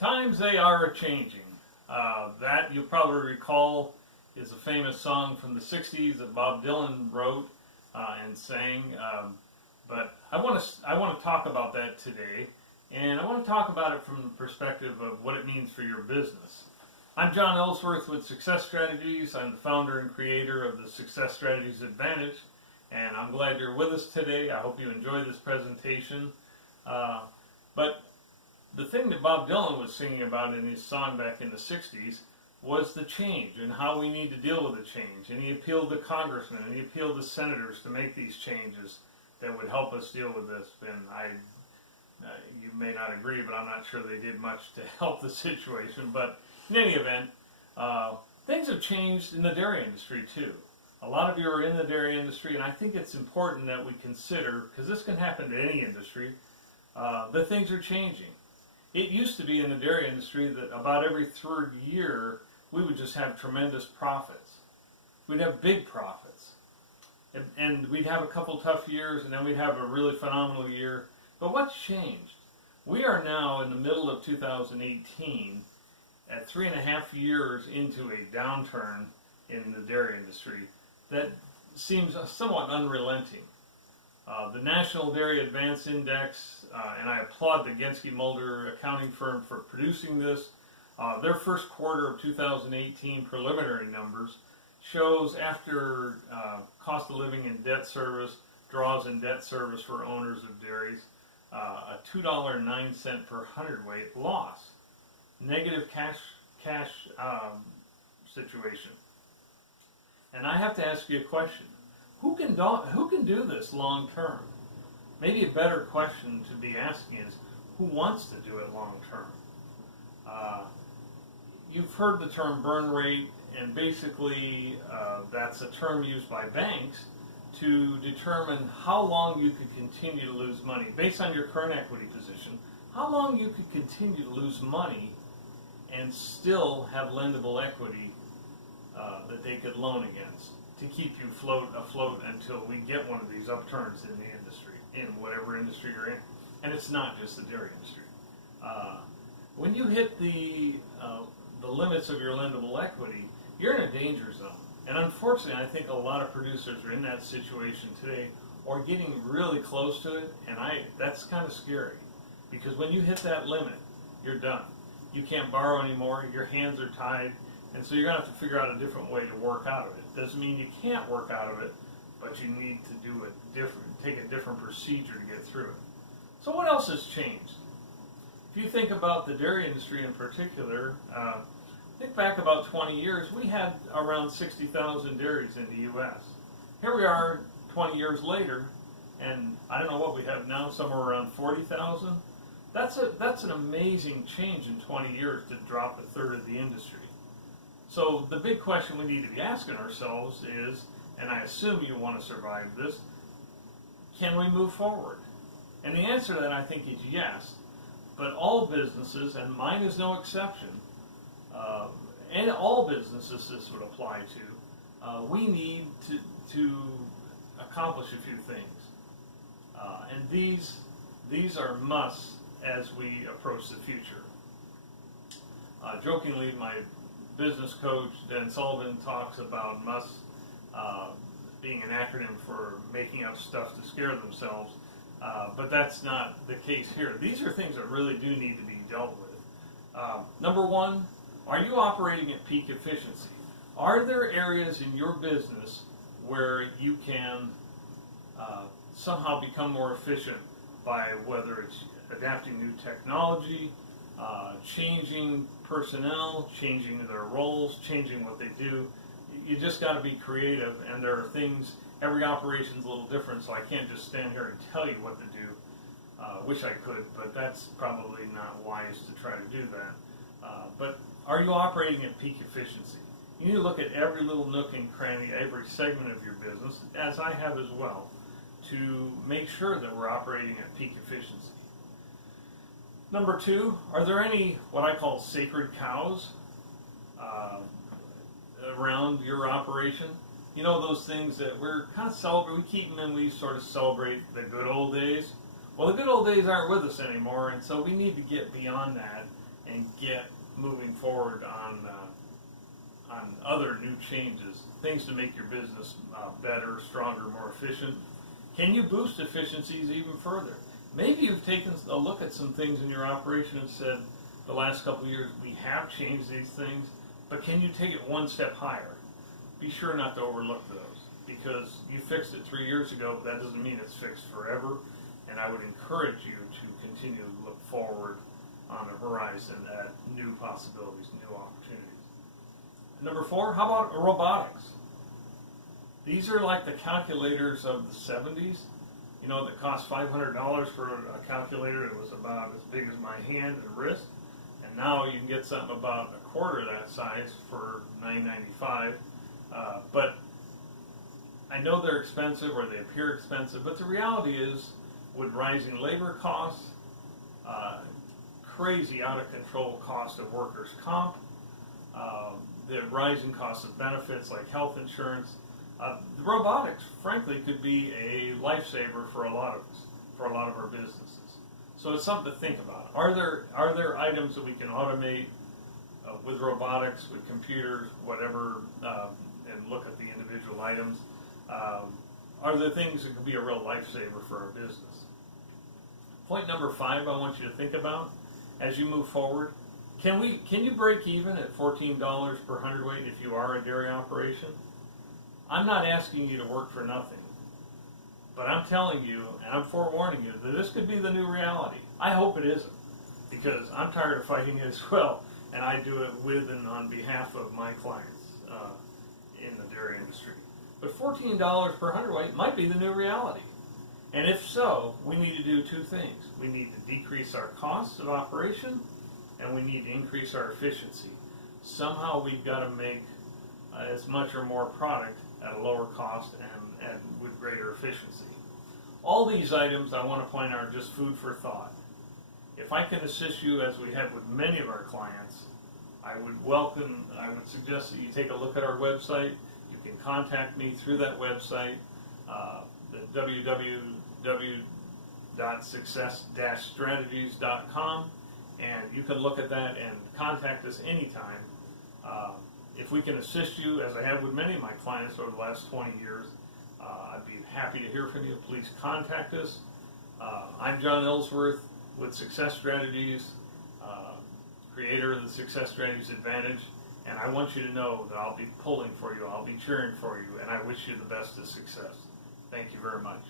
Times they are a-changing. That you'll probably recall is a famous song from the 60s that Bob Dylan wrote and sang. But I want to talk about that today, and I want to talk about it from the perspective of what it means for your business. I'm John Ellsworth with Success Strategies. I'm the founder and creator of the Success Strategies Advantage, and I'm glad you're with us today. I hope you enjoy this presentation. But the thing that Bob Dylan was singing about in his song back in the 60s was the change and how we need to deal with the change. And he appealed to congressmen and he appealed to senators to make these changes that would help us deal with this. And you may not agree, but I'm not sure they did much to help the situation. But in any event, things have changed in the dairy industry too. A lot of you are in the dairy industry, and I think it's important that we consider, because this can happen to any industry, that things are changing. It used to be in the dairy industry that about every third year we would just have tremendous profits. We'd have big profits. And we'd have a couple tough years, and then we'd have a really phenomenal year. But what's changed? We are now in the middle of 2018, at 3.5 years into a downturn in the dairy industry that seems somewhat unrelenting. The National Dairy Advance Index, and I applaud the Genske Mulder accounting firm for producing this, their first quarter of 2018 preliminary numbers shows after cost of living and debt service, draws and debt service for owners of dairies, a $2.09 per hundredweight loss. Negative cash situation. And I have to ask you a question. Who can do this long term? Maybe a better question to be asking is, who wants to do it long term? You've heard the term burn rate, and basically that's a term used by banks to determine how long you could continue to lose money. Based on your current equity position, how long you could continue to lose money and still have lendable equity that they could loan against, to keep you afloat until we get one of these upturns in the industry, in whatever industry you're in. And it's not just the dairy industry. When you hit the limits of your lendable equity, you're in a danger zone. And unfortunately, I think a lot of producers are in that situation today, or getting really close to it, and that's kind of scary. Because when you hit that limit, you're done. You can't borrow anymore, your hands are tied, and so you're going to have to figure out a different way to work out of it. Doesn't mean you can't work out of it, but you need to do it different, take a different procedure to get through it. So what else has changed? If you think about the dairy industry in particular, think back about 20 years, we had around 60,000 dairies in the U.S. Here we are 20 years later, and I don't know what we have now, somewhere around 40,000. That's an amazing change in 20 years to drop a third of the industry. So the big question we need to be asking ourselves is, and I assume you want to survive this, can we move forward? And the answer to that, I think, is yes. But all businesses, and mine is no exception, and all businesses this would apply to, we need to accomplish a few things. And these are musts as we approach the future. Jokingly, my business coach, Dan Sullivan, talks about musts being an acronym for making up stuff to scare themselves, but that's not the case here. These are things that really do need to be dealt with. Number one, are you operating at peak efficiency? Are there areas in your business where you can somehow become more efficient by whether it's adapting new technology, changing personnel, changing their roles, changing what they do? You just got to be creative, and there are things, every operation's a little different, so I can't just stand here and tell you what to do. Wish I could, but that's probably not wise to try to do that. But are you operating at peak efficiency? You need to look at every little nook and cranny, every segment of your business, as I have as well, to make sure that we're operating at peak efficiency. Number two, are there any what I call sacred cows around your operation? You know, those things that we're kind of celebrate, we keep them and we sort of celebrate the good old days. Well, the good old days aren't with us anymore, and so we need to get beyond that and get moving forward on other new changes, things to make your business better, stronger, more efficient? Can you boost efficiencies even further? Maybe you've taken a look at some things in your operation and said, the last couple of years we have changed these things, but can you take it one step higher? Be sure not to overlook those, because you fixed it 3 years ago, but that doesn't mean it's fixed forever, and I would encourage you to continue to look forward on the horizon at new possibilities, new opportunities. Number 4, how about robotics? These are like the calculators of the 70s, you know, that cost $500 for a calculator that was about as big as my hand and wrist, and now you can get something about a quarter that size for $9.95. But I know they're expensive, or they appear expensive, but the reality is, with rising labor costs, crazy out of control cost of workers' comp, the rising cost of benefits like health insurance, the robotics, frankly, could be a lifesaver for a lot of us, for a lot of our businesses. So it's something to think about. Are there items that we can automate with robotics, with computers, whatever, and look at the individual items? Are there things that could be a real lifesaver for our business? Point number 5 I want you to think about as you move forward. Can you break even at $14 per hundredweight if you are a dairy operation? I'm not asking you to work for nothing, but I'm telling you, and I'm forewarning you, that this could be the new reality. I hope it isn't, because I'm tired of fighting it as well, and I do it with and on behalf of my clients in the dairy industry. But $14 per hundredweight might be the new reality. And if so, we need to do 2 things. We need to decrease our costs of operation, and we need to increase our efficiency. Somehow we've got to make as much or more product at a lower cost and with greater efficiency. All these items, I want to point out, are just food for thought. If I can assist you, as we have with many of our clients, I would suggest that you take a look at our website. You can contact me through that website, the www.success-strategies.com, and you can look at that and contact us anytime. If we can assist you, as I have with many of my clients over the last 20 years, I'd be happy to hear from you. Please contact us. I'm John Ellsworth with Success Strategies, creator of the Success Strategies Advantage, and I want you to know that I'll be pulling for you, I'll be cheering for you, and I wish you the best of success. Thank you very much.